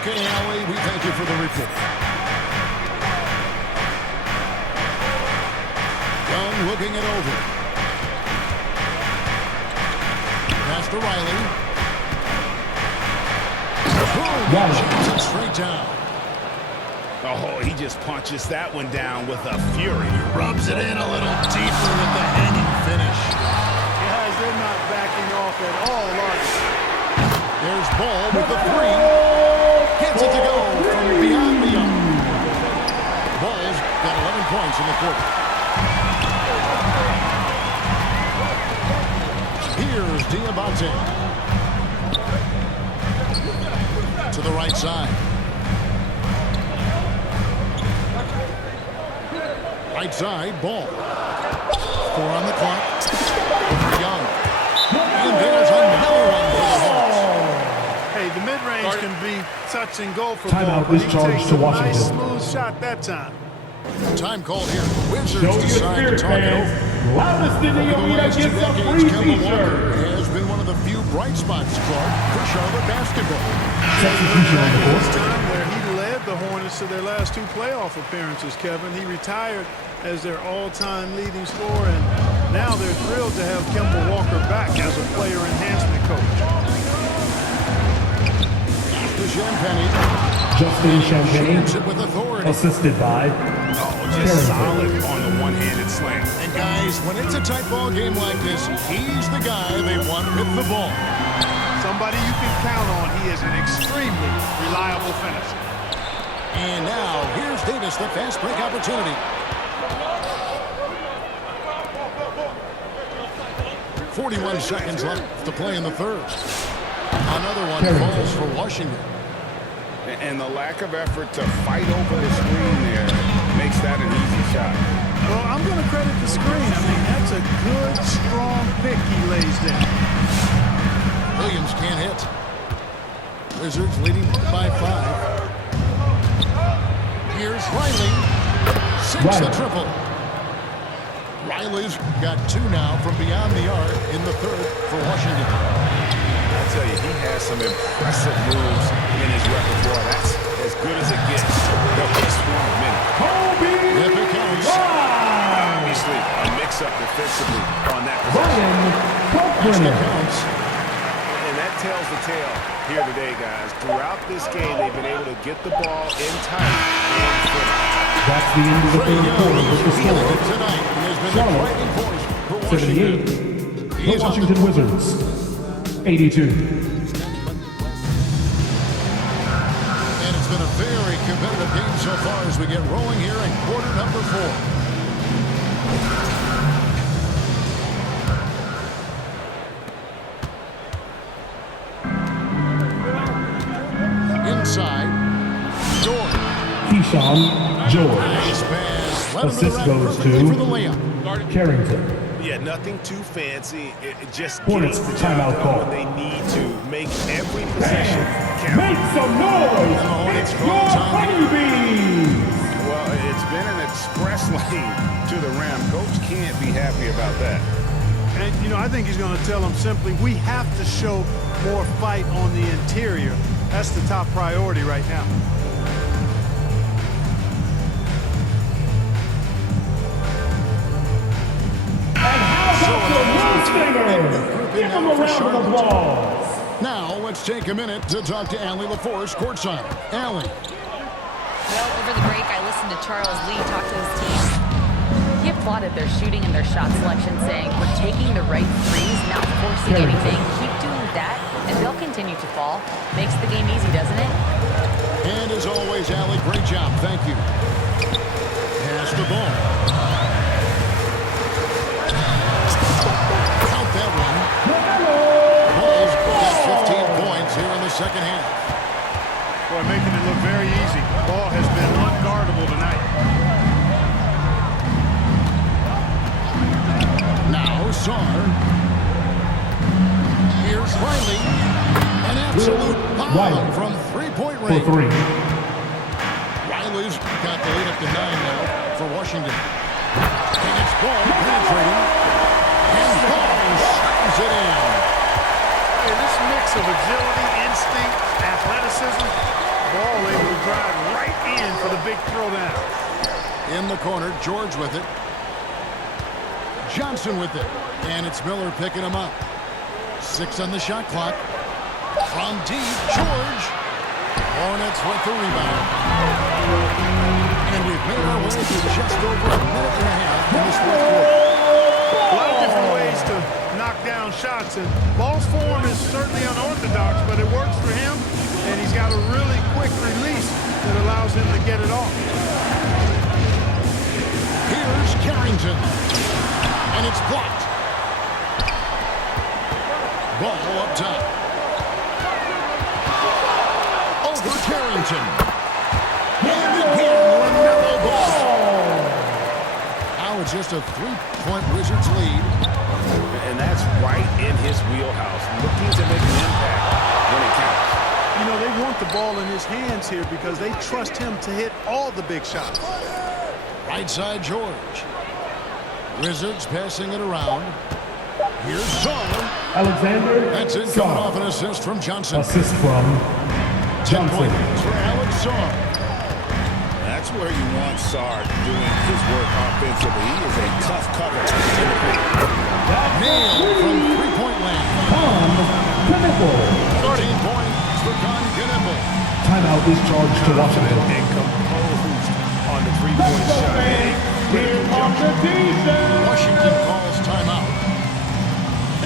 Okay, Allie, we thank you for the report. Young looking it over. Pass to Riley. Boom! Shoots it straight down. Oh, he just punches that one down with a fury. Rubs it in a little deeper with the hanging finish. Guys, they're not backing off at all, are they? There's Ball with the three. Gets it to go from beyond the arc. Ball's got 11 points in the quarter. Here's Diabate. To the right side. Right side, Ball. 4 on the clock. Over Young. And there's another one for the Hawks. Hey, the mid-range can be touch and go for Timeout Ball, but is he charged takes to a Washington. nice smooth shot that time. Time called here. Wizards Show your decide to spirit, talk it over. fans. Loudest in the Over the arena last 2 gets a decades, free Kemba Walker t-shirt. has been one of the few bright spots, Clark, for Charlotte basketball. Substitution on the This board. time where he led the Hornets to their last 2 playoff appearances, Kevin. He retired as their all-time leading scorer, and now they're thrilled to have Kemba Walker back as a player enhancement coach. The Champagne Justin Champagne, shoots it with authority. assisted by Oh, just solid on the one-handed slam. And guys, when it's a tight ball game like this, he's the guy they want with the ball. Somebody you can count on. He is an extremely reliable finisher. And now, here's Davis, the fast break opportunity. 41 seconds left to play in the third. Another one falls for Washington. And the lack of effort to fight over the screen there makes that an easy shot. Well, I'm going to credit the screen. I mean, that's a good, strong pick he lays there. Williams can't hit. Wizards leading by 5. Here's Riley. Sinks the triple. Riley's got 2 now from beyond the arc in the third for Washington. I tell you, he has some impressive moves in his repertoire. That's as good as it gets. The best one of many. If it counts. Obviously, a mix-up defensively on that possession. If it counts. And that tells the tale here today, guys. Throughout this game, they've been able to get the ball in tight and finish. That's the end of the third quarter with the Feeling score. it tonight and has been the Charlotte, driving force for Washington. 78. The He's on Washington Wizards, 82. And it's been a very competitive game so far as we get rolling here in quarter number 4. Inside, George. Keyshawn George. Nice pass. Led him Assist to the rack goes perfectly to for the layup. Carrington. Yeah, nothing too fancy. It just Hornets gets the job timeout done call. when they need to make every possession count. Make some noise! Hornets It's call your time. honeybees! Well, it's been an express lane to the rim. Coach can't be happy about that. And, you know, I think he's going to tell them simply, we have to show more fight on the interior. That's the top priority right now. And how about the Blue Stingers? Give them a round of applause. Now, let's take a minute to talk to Allie LaForce courtside. Allie. Well, over the break, I listened to Charles Lee talk to his team. He applauded their shooting and their shot selection, saying, we're taking the right threes, not forcing anything. Keep doing that, and they'll continue to fall. Makes the game easy, doesn't it? And as always, Allie, great job. Thank you. Pass the ball. Count that one. Bulls got 15 points here in the second half. Boy, making it look very easy. Ball has been unguardable tonight. Now, Sarr. Here's Riley. An absolute bomb from three-point For range. 3. Riley's got the lead up to 9 now for Washington. And it's Ball penetrating. And Ball slams it in. Hey, this mix of agility, instinct, athleticism, Ball able to drive right in for the big throwdown. In the corner, George with it. Johnson with it. And it's Miller picking him up. 6 on the shot clock. From deep, George. Hornets with the rebound. And we've made our way to just over a minute and a half in this fourth quarter. A lot of different ways to knock down shots, and Ball's form is certainly unorthodox, but it works for him, and he's got a really quick release that allows him to get it off. Here's Carrington. And it's blocked. Ball up top. Over Carrington. And again, LaMelo Ball. Now it's just a 3-point Wizards lead. And that's right in his wheelhouse, looking to make an impact when it counts. You know, they want the ball in his hands here because they trust him to hit all the big shots. Right side, George. Wizards passing it around. Here's Song. Alexander That's it, coming off Song. an assist from Johnson. Assist from 10 Johnson. points for Alex Song. That's where you want Sarge doing his work offensively. He is a tough cover in the paint. Nailed from three-point land. Con Kniffel. 13 points for Con Kniffel. Timeout is charged to Washington. And composed on the three-point shot. Washington calls timeout.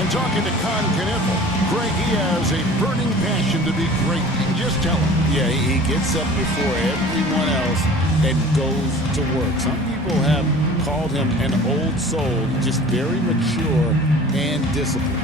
And talking to Con Kniffel, Greg, he has a burning passion to be great. You can just tell him. Yeah, he gets up before everyone else and goes to work. Some people have called him an old soul, just very mature and disciplined.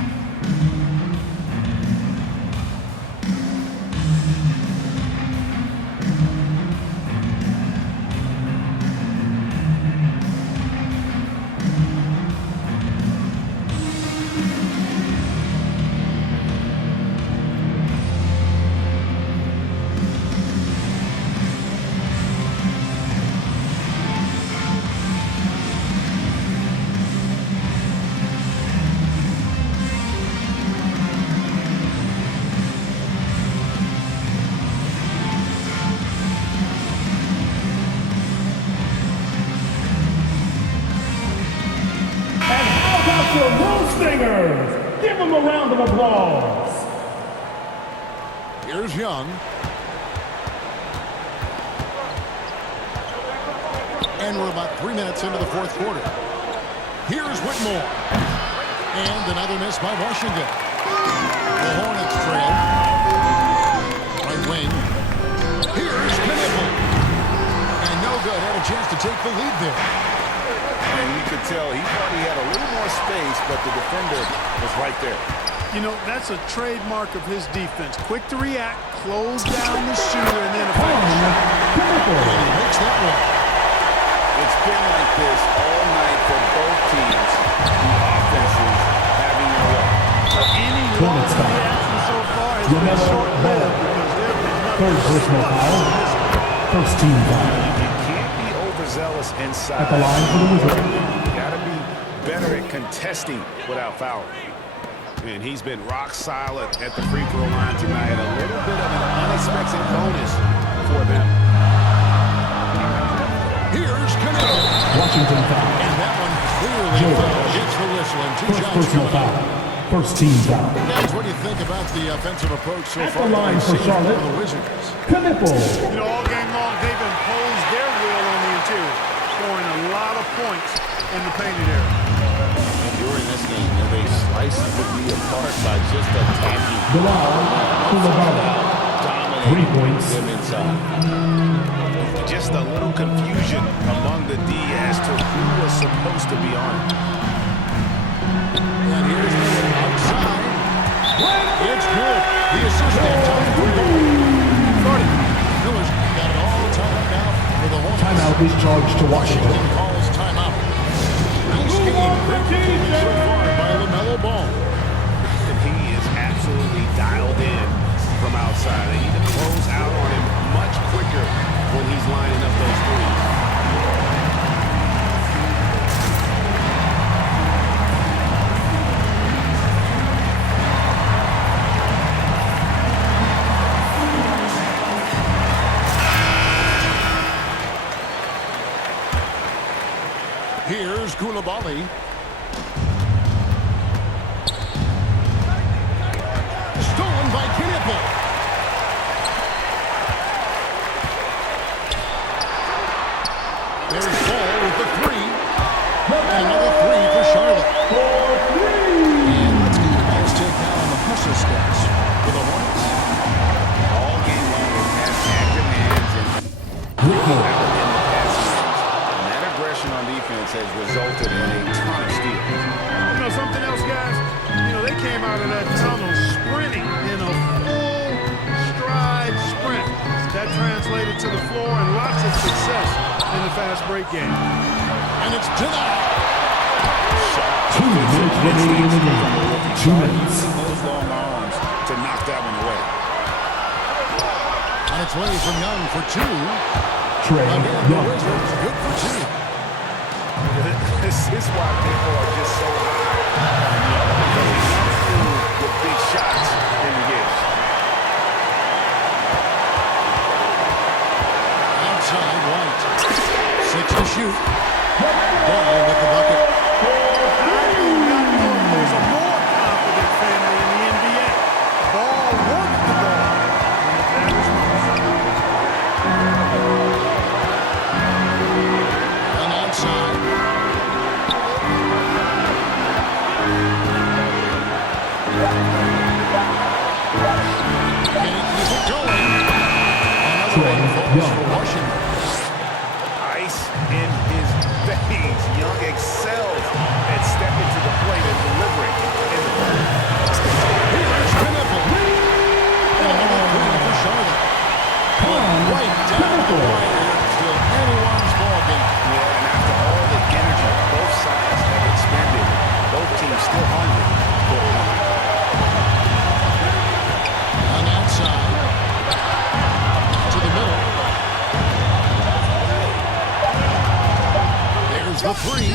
The Blue Stingers! Give them a round of applause! Here's Young. And we're about 3 minutes into the fourth quarter. Here's Whitmore. And another miss by Washington. The Hornets trail. Right wing. Here's Kniffel. And no good. Had a chance to take the lead there. And you could tell he thought he had a little more space, but the defender was right there. You know, that's a trademark of his defense. Quick to react, close down the shooter, and then a Con Kniffel. And he makes that one. It's been like this all night for both teams. The offenses having their way. Any Hornets long foul. reaction so far has been LaMelo short-lived Ball. because there have been Third personal foul. First team foul. You can't be overzealous inside. At the line for the Wizards. You got to be better at contesting without fouling. And he's been rock solid at the free throw line tonight. A little bit of an unexpected bonus for them. Here's Kniffel. Washington foul. And that one clearly George. hits the whistle. And two First shots personal coming up. foul. First team foul. Guys, what do you think about the offensive approach so At far? the line for this season Charlotte. for the Wizards. Kniffel. You know, all game long, they've imposed their will on the interior, scoring a lot of points in the painted area. And during this game, they sliced the D apart by just attacking. Bilal Coulibaly. 3 points. Them inside. Just a little confusion among the D as to who was supposed to be on it. And here's Miller outside. It's good. The assistant time for Miller's got it all tied up now for the Hornets. Timeout is charged to Washington. Washington calls timeout. Nice game. Great performance so far by LaMelo Ball. And he is absolutely dialed in from outside. They need to close out on him much quicker when he's lining up those threes. Koulibaly. Stolen by Knipple. There's Ball with the three. Another three for Charlotte. And let's get your next take now on the hustle stats for the Hornets. All game long, they've had active hands and out in the passing lanes. And that aggression on defense has resulted in a ton of steals. You know something else, guys? You know, they came out of that tunnel sprinting in a full stride sprint. That translated to the floor and lots of success in the fast break game. And it's denied. 2 minutes remaining in the game. 2 minutes. Using those long arms to knock that one away. On its way from Young for two. Trae Again, the Young. Wizards good for two. This is why people are just so high. Because he comes through with big shots in the game. Outside White. 6 to shoot. Ball with the bucket. I do not know if there's a more confident family in the NBA. Ball worked the ball when it matters most. And outside. Can't keep it going. Another one falls for Washington. Ice in his veins. Young excels at stepping to the plate and delivering in the paint. Here's Knipple. And another three for Charlotte. Right down the wire. Still anyone's ballgame. Yeah, and after all the energy both sides have expended, both teams still hungry for a win. On the outside. To the middle. There's the three.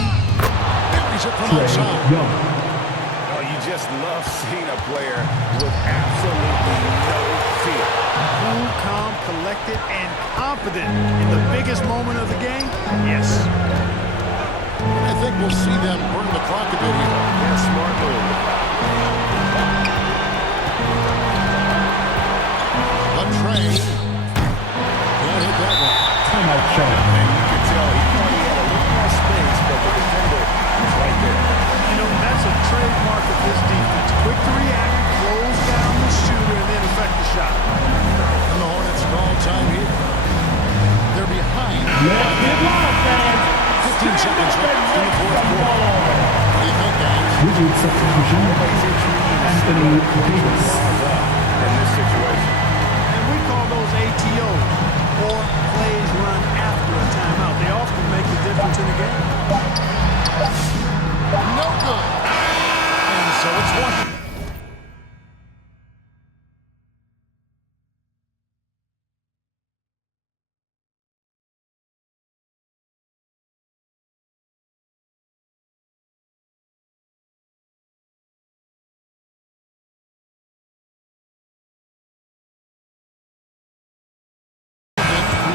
Buries it from Trae outside. Young. Oh, you just love seeing a player with absolutely no fear. Cool, calm, collected, and confident in the biggest moment of the game? Yes. I think we'll see them burn the clock a bit here. Yeah, smart move. But Trae can't hit that one. Timeout Charlotte. And you can tell he thought he had a little more space, but the defender was right there. You know, that's a trademark of this defense. Quick to react, close down the shooter, and then affect the shot. And the Hornets call time here. They're behind. Let's get live, fans. 15 seconds left in the fourth quarter. What do you think, guys? Wizard substitution. Anthony Davis. In this situation. And we call those ATOs, or plays run after a timeout. They often make the difference in the game. No good. And so it's Washington.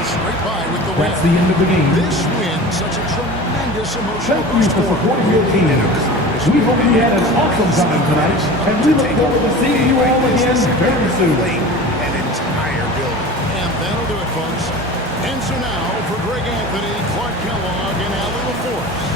Straight by with the win. That's the end of the game. This win, such a tremendous emotional Thank you boost for for supporting your team. We hope you had an awesome time tonight, and we look forward to seeing you all again very soon. An entire building. And that'll do it, folks. And so now, for Greg Anthony, Clark Kellogg, and Allie LaForce,